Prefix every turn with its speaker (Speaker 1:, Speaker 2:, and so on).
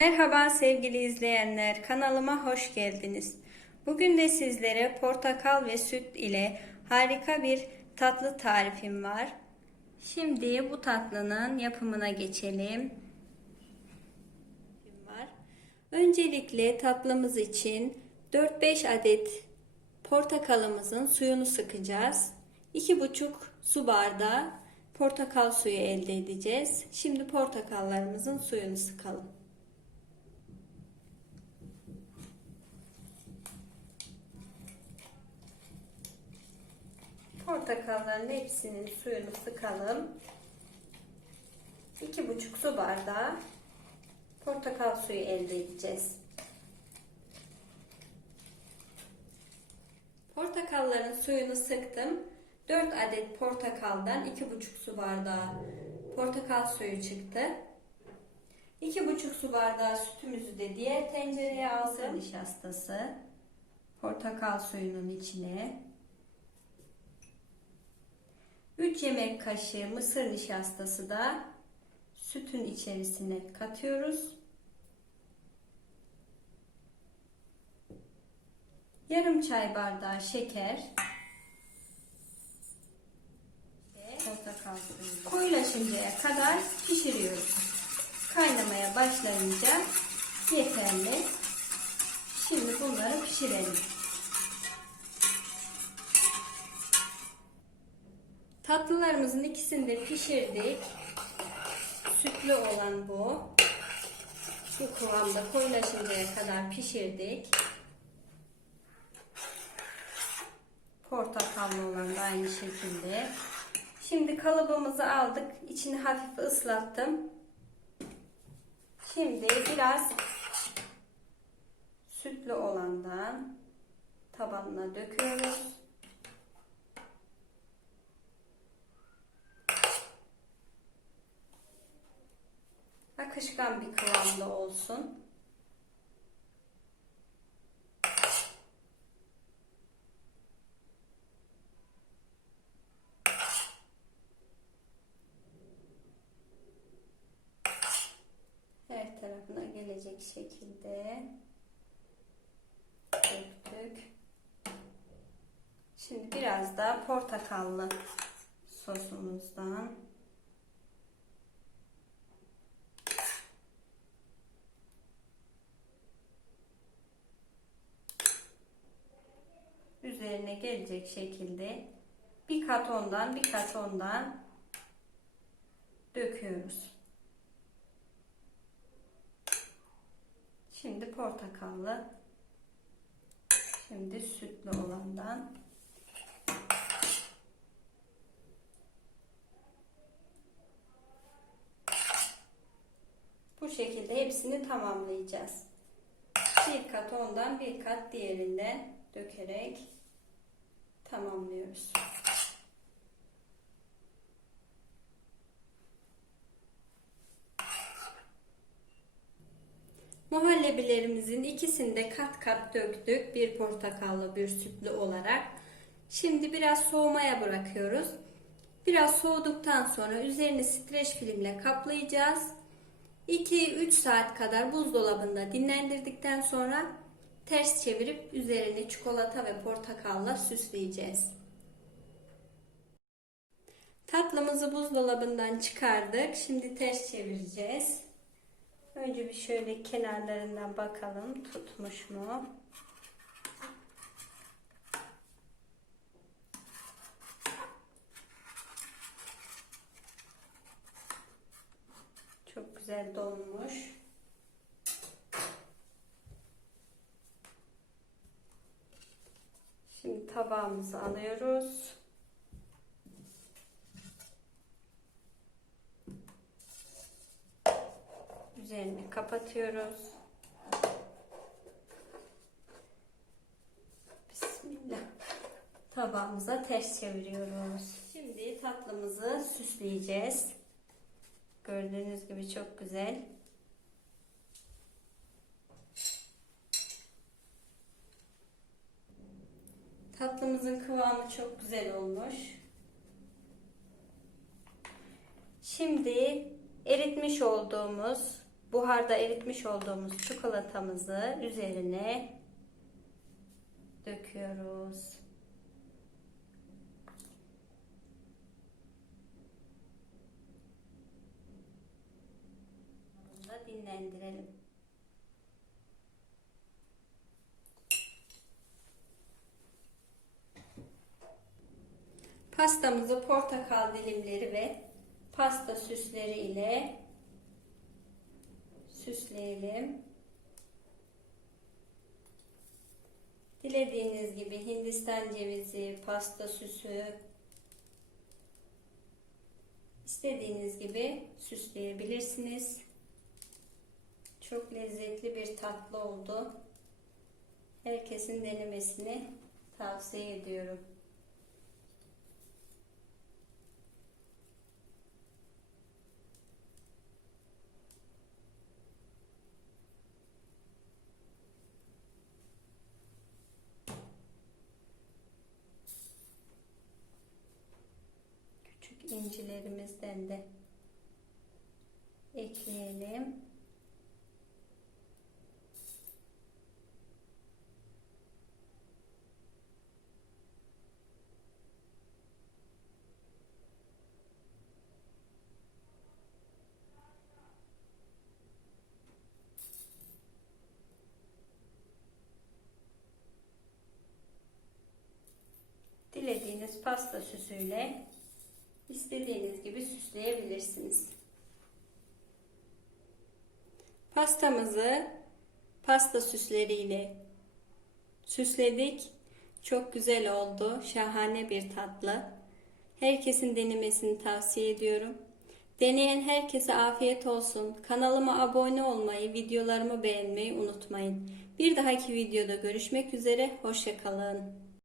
Speaker 1: Merhaba sevgili izleyenler, kanalıma hoş geldiniz. Bugün de sizlere portakal ve süt ile harika bir tatlı tarifim var. Şimdi bu tatlının yapımına geçelim. Öncelikle tatlımız için 4-5 adet portakalımızın suyunu sıkacağız. 2,5 su bardağı portakal suyu elde edeceğiz. Şimdi portakallarımızın suyunu sıkalım. Portakalların hepsinin suyunu sıkalım. 2,5 su bardağı portakal suyu elde edeceğiz. Portakalların suyunu sıktım. 4 adet portakaldan 2,5 su bardağı portakal suyu çıktı. 2,5 su bardağı sütümüzü de diğer tencereye aldım. Nişastası portakal suyunun içine 3 yemek kaşığı mısır nişastası da sütün içerisine katıyoruz. Yarım çay bardağı şeker. Portakal suyu. Koyulaşıncaya kadar pişiriyoruz. Kaynamaya başlayınca yeterli. Şimdi bunları pişirelim. Tatlılarımızın ikisini de pişirdik. Sütlü olan bu. Bu kıvamda koyulaşıncaya kadar pişirdik. Portakallı olan da aynı şekilde. Şimdi kalıbımızı aldık. İçini hafif ıslattım. Şimdi biraz sütlü olandan tabanına döküyoruz. Akışkan bir kıvamda olsun. Her tarafına gelecek şekilde döktük. Şimdi biraz da portakallı sosumuzdan üzerine gelecek şekilde bir kat ondan bir kat ondan döküyoruz. Şimdi portakallı şimdi sütlü olandan bu şekilde hepsini tamamlayacağız. Bir kat ondan bir kat diğerinden dökerek tamamlıyoruz. Muhallebilerimizin ikisini de kat kat döktük. Bir portakallı bir sütlü olarak. Şimdi biraz soğumaya bırakıyoruz. Biraz soğuduktan sonra üzerini streç filmle kaplayacağız. 2-3 saat kadar buzdolabında dinlendirdikten sonra ters çevirip üzerini çikolata ve portakalla süsleyeceğiz. Tatlımızı buzdolabından çıkardık. Şimdi ters çevireceğiz. Önce bir şöyle kenarlarından bakalım tutmuş mu? Çok güzel donmuş. Şimdi tabağımızı alıyoruz. Üzerini kapatıyoruz. Bismillah. Tabağımıza ters çeviriyoruz. Şimdi tatlımızı süsleyeceğiz. Gördüğünüz gibi çok güzel. Tatlımızın kıvamı çok güzel olmuş. Şimdi eritmiş olduğumuz buharda eritmiş olduğumuz çikolatamızı üzerine döküyoruz. Dinlendirelim. Pastamızı portakal dilimleri ve pasta süsleri ile süsleyelim. Dilediğiniz gibi Hindistan cevizi, pasta süsü istediğiniz gibi süsleyebilirsiniz. Çok lezzetli bir tatlı oldu. Herkesin denemesini tavsiye ediyorum. Küçük incilerimizden de ekleyelim. Dilediğiniz pasta süsüyle istediğiniz gibi süsleyebilirsiniz. Pastamızı pasta süsleriyle süsledik. Çok güzel oldu. Şahane bir tatlı. Herkesin denemesini tavsiye ediyorum. Deneyen herkese afiyet olsun. Kanalıma abone olmayı, videolarımı beğenmeyi unutmayın. Bir dahaki videoda görüşmek üzere. Hoşçakalın.